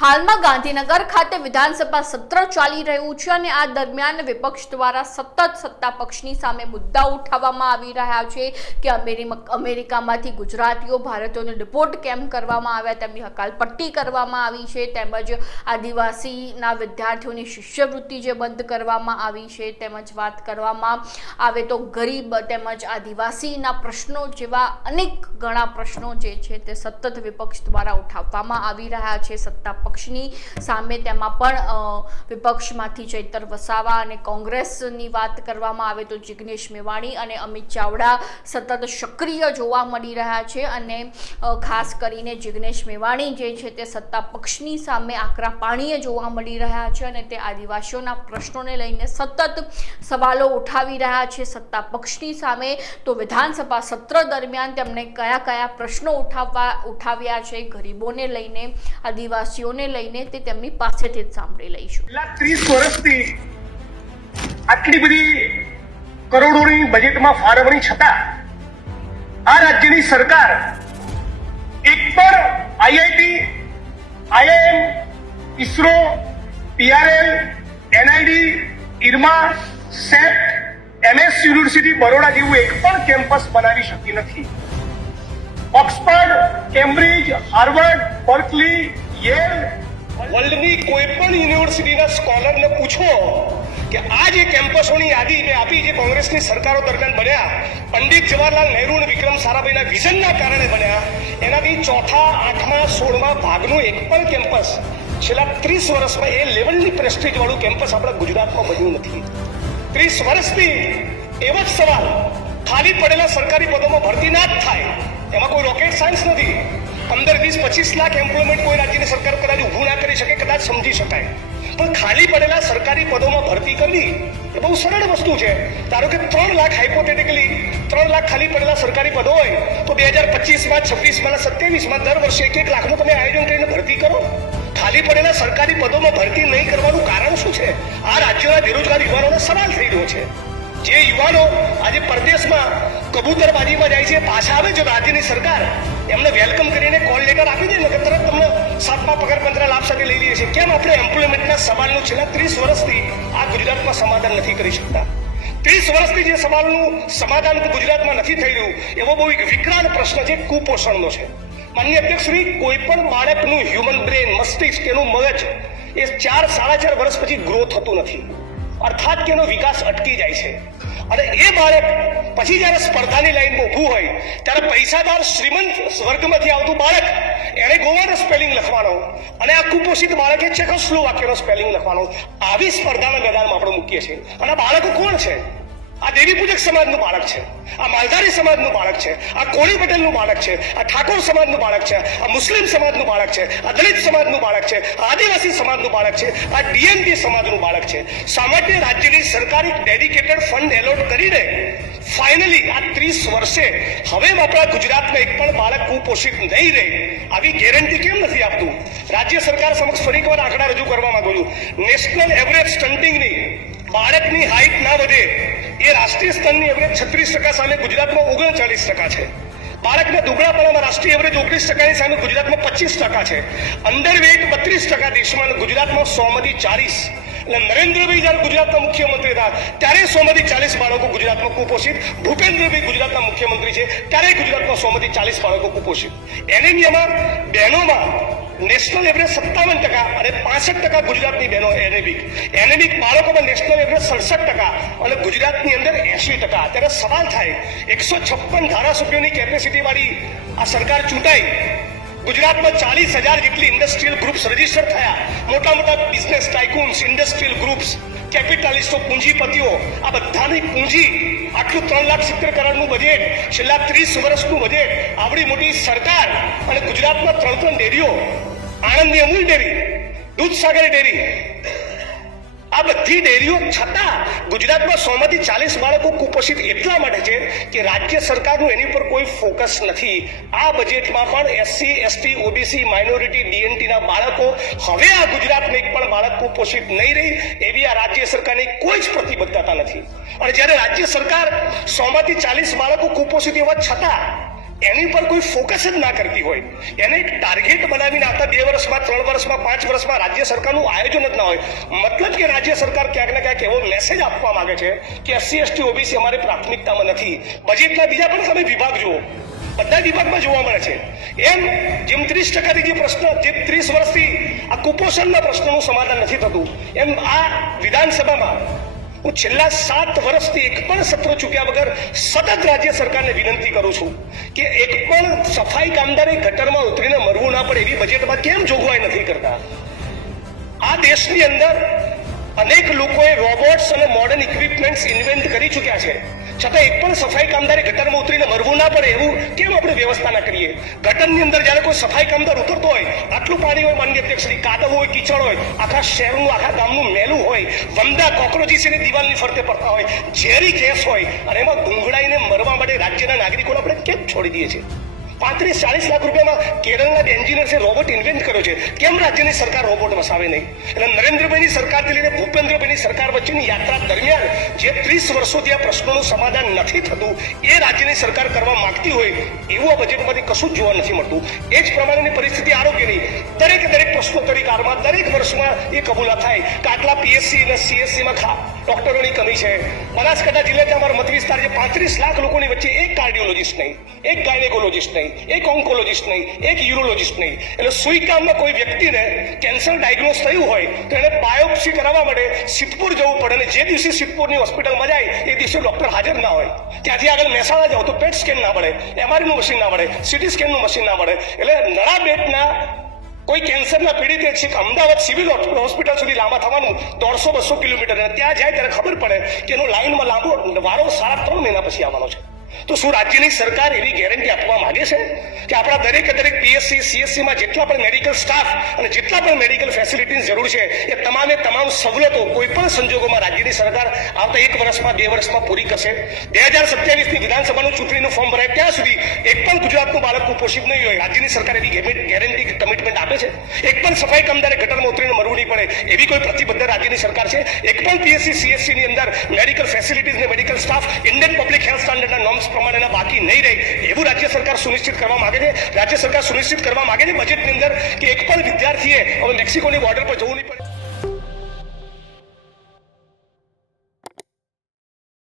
હાલમાં ગાંધીનગર ખાતે વિધાનસભા સત્ર ચાલી રહ્યું છે અને આ દરમિયાન વિપક્ષ દ્વારા સતત સત્તા પક્ષની સામે મુદ્દા ઉઠાવવામાં આવી રહ્યા છે કે અમેરિ- અમેરિકામાંથી ગુજરાતીઓ, ભારતીયોને ડિપોર્ટ કેમ કરવામાં આવ્યા, તેમની હકાલપટ્ટી કરવામાં આવી છે, તેમજ આદિવાસીના વિદ્યાર્થીઓની શિષ્યવૃત્તિ જે બંધ કરવામાં આવી છે, તેમજ વાત કરવામાં આવે તો ગરીબ તેમજ આદિવાસીના પ્રશ્નો જેવા અનેક ઘણા પ્રશ્નો જે છે તે સતત વિપક્ષ દ્વારા ઉઠાવવામાં આવી રહ્યા છે, સત્તા પક્ષની સામે તેમાં પણ વિપક્ષમાંથી ચૈતર વસાવા અને કોંગ્રેસની વાત કરવામાં આવે તો જિગ્નેશ મેવાણી અને અમિત ચાવડા સતત સક્રિય જોવા મળી રહ્યા છે અને ખાસ કરીને જિગ્નેશ મેવાણી જે છે તે સત્તા પક્ષની સામે આકરા પાણીએ જોવા મળી રહ્યા છે અને તે આદિવાસીઓના પ્રશ્નોને લઈને સતત સવાલો ઉઠાવી રહ્યા છે સત્તા પક્ષની સામે. તો વિધાનસભા સત્ર દરમિયાન તેમણે કયા કયા પ્રશ્નો ઉઠાવવા, ઉઠાવ્યા છે, ગરીબોને લઈને આદિવાસીઓને લઈને તે તેમની પાસેથી જ સાંભળી લઈશું. ત્રીસ વર્ષથી આટલી બધી કરોડોની બજેટમાં ફાળવણી છતાં આ રાજ્યની સરકાર એક પણ IIT, IIM, ISRO, PRL, NID IRMA CEPT, MS university, Baroda જેવું એક પણ કેમ્પસ બનાવી શકી નથી. Oxford, Cambridge, Harvard, Berkeley Yale વર્લ્ડની કોઈ પણ યુનિવર્સિટીના સ્કોલરને પૂછો કે આ જે કેમ્પસોની યાદી મેં આપી જે કોંગ્રેસની સરકારો દરમિયાન બન્યા, પંડિત જવાહરલાલ નહેરુ અને વિક્રમ સારાભાઈના વિઝનના કારણે બન્યા, એનાથી ચોથા, આઠમા, સોળમા ભાગનું એક પણ કેમ્પસ છેલ્લા ત્રીસ વર્ષમાં એ લેવલની પ્રેસ્ટીજવાળું કેમ્પસ આપણા ગુજરાતમાં બન્યું નથી. ત્રીસ વર્ષથી એવો જ સવાલ ખાલી પડેલા સરકારી પદોમાં ભરતી ના જ થાય, એમાં કોઈ રોકેટ સાયન્સ નથી. પંદર, વીસ, પચીસ લાખ એમ્પ્લોયમેન્ટ કોઈ રાજ્યની સરકાર કદાચ ઊભું ના કરી શકે, કદાચ સમજી શકાય. પણ ખાલી પડેલા સરકારી પદોમાં ભરતી કરવી એ બહુ સરળ વસ્તુ છે. ધારો કે ત્રણ લાખ હાઇપોથેટિકલી ત્રણ લાખ ખાલી પડેલા સરકારી પદો હોય, તો બે હજાર પચીસમાં, છવ્વીસમાં સત્યાવીસમાં દર વર્ષે એક એક લાખનું તમે આયોજન કરીને ભરતી કરો. ખાલી પડેલા સરકારી પદોમાં ભરતી નહીં કરવાનું કારણ શું છે? આ રાજ્યોના બેરોજગાર યુવાનોનો સવાલ થઈ રહ્યો છે. જે યુવાનો આજે કબૂતરબાજીમાં જાય છે, પાછા આવે છે રાજ્યની સરકાર. એમને વેલકમ કરીને કોલ લેટર આપી દે ને કે તરત તમને સાતમા પગાર પંત્ર લાભ સાથે લઈ લઈએ છીએ કેમ આપણે એમ્પ્લોયમેન્ટના સવાલનું છેલ્લા ત્રીસ વર્ષથી આ ગુજરાતમાં સમાધાન નથી કરી શકતા? ત્રીસ વર્ષથી જે સવાલનું સમાધાન ગુજરાતમાં નથી થઈ રહ્યું, એવો બહુ એક વિકરાળ પ્રશ્ન છે, કુપોષણનો છે. માન્ય અધ્યક્ષ શ્રી કોઈ પણ બાળકનું હ્યુમન બ્રેન મસ્તિષ્ક, એનું મગજ એ ચાર, સાડા ચાર વર્ષ પછી ગ્રો થતું નથી. અર્થાત કે એનો વિકાસ અટકી જાય છે. અને એ બાળક પછી જ્યારે સ્પર્ધાની લાઈનમાં ઊભું હોય, ત્યારે પૈસાદાર શ્રીમંત વર્ગમાંથી આવતું બાળક એને ગોવાનો સ્પેલિંગ લખવાનો. અને આ કુપોષિત બાળકે વાક્યનો સ્પેલિંગ લખવાનો. આવી સ્પર્ધાના મેદાનમાં આપણે મૂકીએ છીએ. અને બાળકો કોણ છે? આ દેવી પૂજક સમાજનું બાળક છે. આ માલધારી સમાજનું બાળક છે. આ કોળી પટેલનું બાળક છે. આ ઠાકોર સમાજનું બાળક છે. આ મુસ્લિમ સમાજનું બાળક છે. આ દલિત સમાજનું બાળક છે. આ આદિવાસી સમાજનું બાળક છે. આ ડીએનટી સમાજનું બાળક છે. સામાન્ય રાજ્યની સરકારી ડેડિકેટેડ ફંડ એલોટ કરીને ફાઇનલી આ ત્રીસ વર્ષે હવે આપણા ગુજરાતમાં એક પણ બાળક કુપોષિત નહીં રહે, આવી ગેરંટી કેમ નથી આપતું? રાજ્ય સરકાર સમક્ષ ફરી એકવાર આંકડા રજૂ કરવા માંગુ છું. નેશનલ એવરેજ સ્ટન્ટિંગની બાળકની હાઇટ ના વધે, એ રાષ્ટ્રીય સ્તરની એવરેજ છત્રીસ ટકા સામે ગુજરાતમાં ઓગણચાલીસ ટકા છે. બાળકના દુબળાપણામાં રાષ્ટ્રીય એવરેજ ઓગણીસ ટકાની સામે ગુજરાતમાં પચીસ ટકા છે. અંડર વેઇટ બત્રીસ ટકા દેશમાં ગુજરાતમાં સો માંથી ચાલીસ એટલે નરેન્દ્રભાઈ જ્યારે ગુજરાતના મુખ્યમંત્રી હતા, ત્યારે સો માંથી ચાલીસ બાળકો ગુજરાતમાં કુપોષિત. ભૂપેન્દ્રભાઈ ગુજરાતના મુખ્યમંત્રી છે, ત્યારે ગુજરાતમાં સો માંથી ચાલીસ બાળકો કુપોષિત. એનેમિયામાં બહેનોમાં નેશનલ એવરેજ સત્તાવન ટકા અને પાસઠ ટકા ગુજરાતની બહેનો એનેમિક એનેમિક બાળકોમાં નેશનલ એવરેજ સડસઠ ટકા અને ગુજરાતની અંદર એસી ટકા. ત્યારે સવાલ થાય, એકસો છપ્પન ધારાસભ્યોની કેપેસિટી વાળી આ સરકાર ચૂંટાઈ. ગુજરાતમાં ચાલીસ હજાર જેટલી ઇન્ડસ્ટ્રીયલ ગ્રુપ્સ રજિસ્ટર થયા. મોટા મોટા બિઝનેસ ટાઇકુન્સ ઇન્ડસ્ટ્રીયલ ગ્રુપ્સ કેપિટાલિસ્ટો પૂંજીપતિઓ, આ બધાની પૂંજી આટલું ત્રણ લાખ સિત્તેર કરોડનું બજેટ છેલ્લા ત્રીસ વર્ષનું બજેટ આવડી મોટી સરકાર અને ગુજરાતમાં ત્રણ ત્રણ ડેરીઓ આણંદની અમૂલ ડેરી દૂધસાગર ડેરી. આ બધી ડેરીઓ છતાં ગુજરાતમાં સો માંથી ચાલીસ બાળકો કુપોષિત એટલા માટે છે કે રાજ્ય સરકારનું એની પર કોઈ ફોકસ નથી. આ બજેટમાં પણ એસસી એસટી ઓબીસી માઇનોરિટી ડીએનટીના બાળકો હવે આ ગુજરાતમાં એક પણ બાળક કુપોષિત નહીં રહી, એવી આ રાજ્ય સરકારની કોઈ જ પ્રતિબદ્ધતા નથી. અને જ્યારે રાજ્ય સરકાર સો માંથી ચાલીસ બાળકો કુપોષિત હોવા છતાં એની પર કોઈ ફોકસ જ ના કરતી હોય. એને એક ટાર્ગેટ બનાવીને આવતા બે વર્ષમાં, ત્રણ વર્ષમાં, પાંચ વર્ષમાં રાજ્ય સરકારનું આયોજન જ ના હોય. મતલબ કે રાજ્ય સરકાર ક્યાંક ને ક્યાંક એવો મેસેજ આપવા માંગે છે કે એસસી, એસટી, ઓબીસી અમારે પ્રાથમિકતામાં નથી. બજેટના બીજા પણ તમે વિભાગ જુઓ. બધા વિભાગમાં જોવા મળે છે. એમ જેમ ત્રીસ ટકાથી જે પ્રશ્ન, જે ત્રીસ વર્ષથી આ કુપોષણના પ્રશ્નનું સમાધાન નથી થતું, એમ આ વિધાનસભામાં હું છેલ્લા સાત વર્ષથી એક પણ સત્ર ચૂક્યા વગર સતત રાજ્ય સરકારને વિનંતી કરું છું કે એક પણ સફાઈ કામદારે ગટરમાં ઉતરીને મરવું ના પડે એવી બજેટમાં કેમ જોગવાઈ નથી કરતા? આ દેશની અંદર અનેક લોકોએ રોબોટ્સ અને મોડર્ન ઇક્વિપમેન્ટ્સ ઇન્વેન્ટ કરી ચૂક્યા છે. છતાં એક પણ સફાઈ કામદારે ગટરમાં ઉતરીને મરવું ના પડે એવું કેમ આપણે વ્યવસ્થા ના કરીએ? ગટરની અંદર જ્યારે કોઈ સફાઈ કામદાર ઉતરતો હોય, આટલું પાણી હોય માન્ય અધ્યક્ષ શ્રી કાદવ હોય, કીચડ હોય, આખા શહેરનું, આખા ગામનું મેલું હોય, વંદા કોક્રોચીસ એની દિવાલની ફરતે પડતા હોય, ઝેરી ગેસ હોય, અને એમાં ગુંગળાઈને મરવા માટે રાજ્યના નાગરિકોને આપણે કેમ છોડી દઈએ છીએ? પાંત્રીસ, ચાલીસ લાખ રૂપિયામાં કેરળના એન્જિનિયર્સે રોબોટ ઇન્વેન્ટ કર્યો છે. કેમ રાજ્યની સરકાર રોબોટ વસાવે નહીં? એટલે નરેન્દ્રભાઈની સરકારથી લઈને ભૂપેન્દ્રભાઈની સરકાર વચ્ચેની યાત્રા દરમિયાન જે ત્રીસ વર્ષોથી આ પ્રશ્નોનું સમાધાન નથી થતું, એ રાજ્યની સરકાર કરવા માંગતી હોય, એવું આ બજેટમાંથી કશું જ જોવા નથી મળતું. એ જ પ્રમાણેની પરિસ્થિતિ આરોગ્યની. દરેક દરેક પ્રશ્નોત્તરી કાળમાં દરેક વર્ષમાં એ કબૂલા થાય કે આટલા પીએસસી અને સીએસસીમાં ખા, ડોક્ટરોની કમી છે. બનાસકાંઠા જિલ્લામાં અમારા મત વિસ્તાર છે પાંત્રીસ લાખ લોકોની વચ્ચે એક કાર્ડિયોલોજિસ્ટ નહીં, એક ગાયનેકોલોજિસ્ટ નહીં. એક ઓન્કોલોજિસ્ટ નહીં, એક યુરોલોજિસ્ટ નહીં. એટલે સુઈ ગામમાં કોઈ વ્યક્તિને કેન્સર ડાયગ્નોસ થયું હોય, તો એને બાયોપ્સી કરાવવા માટે સિદ્ધપુર જવું પડે અને જે દિવસે સિદ્ધપુરની હોસ્પિટલમાં જાય, એ દિવસે ડોક્ટર હાજર ના હોય. ત્યાંથી આગળ મહેસાણા જાઓ તો પેટ સ્કેન ના પડે એમઆરઆઈનું મશીન ના પડે સીટી સ્કેનનું મશીન ના પડે. એટલે નળા બેટના કોઈ કેન્સરના પીડિત છે અમદાવાદ સિવિલ હોસ્પિટલ સુધી લાંબા થવાનું, દોઢસો બસો કિલોમીટર. અને ત્યાં જાય ત્યારે ખબર પડે કે એનો લાઈનમાં લાંબો, વારો સાડા ત્રણ મહિના પછી આવવાનો છે. તો શું રાજ્યની સરકાર એવી ગેરંટી આપવા માંગે છે? કે આપણા દરેક દરેક પીએસસી સીએસસીમાં જેટલા પણ મેડિકલ સ્ટાફ અને જેટલા પણ મેડિકલ ફેસિલિટીની જરૂર છે, એ તમામે તમામ સવલતો કોઈ પણ સંજોગોમાં રાજ્યની સરકાર આવતા એક વર્ષમાં, બે વર્ષમાં પૂરી કરશે. બે હજાર સત્યાવીસની વિધાનસભાનું ચૂંટણીનું ફોર્મ ભરાય ત્યાં સુધી એક પણ ગુજરાતનું બાળક કુપોષિત નહીં હોય. રાજ્યની સરકાર એવી ગેરંટી કમિટમેન્ટ આપે છે. એક પણ સફાઈ કામદારે ગટરમાં ઉતરીને મરવું નહીં પડે એવી કોઈ પ્રતિબદ્ધ રાજ્યની સરકાર છે. એક પણ પીએસસી સીએસસીની અંદર મેડિકલ ફેસિલિટીઝ ને મેડિકલ સ્ટાફ ઇન્ડિયન પબ્લિક સ્ટાન્ડર્ડના નોર્મ્સ પ્રમાણેના બાકી નહીં રહે, એવું રાજ્ય સરકાર સુનિશ્ચિત કરવા માંગે છે. રાજ્ય સરકાર સુનિશ્ચિત કરવા માંગે છે બજેટની અંદર કે એક પણ વિદ્યાર્થીએ હવે મેક્સિકોની બોર્ડર પર જવું નહીં પડે.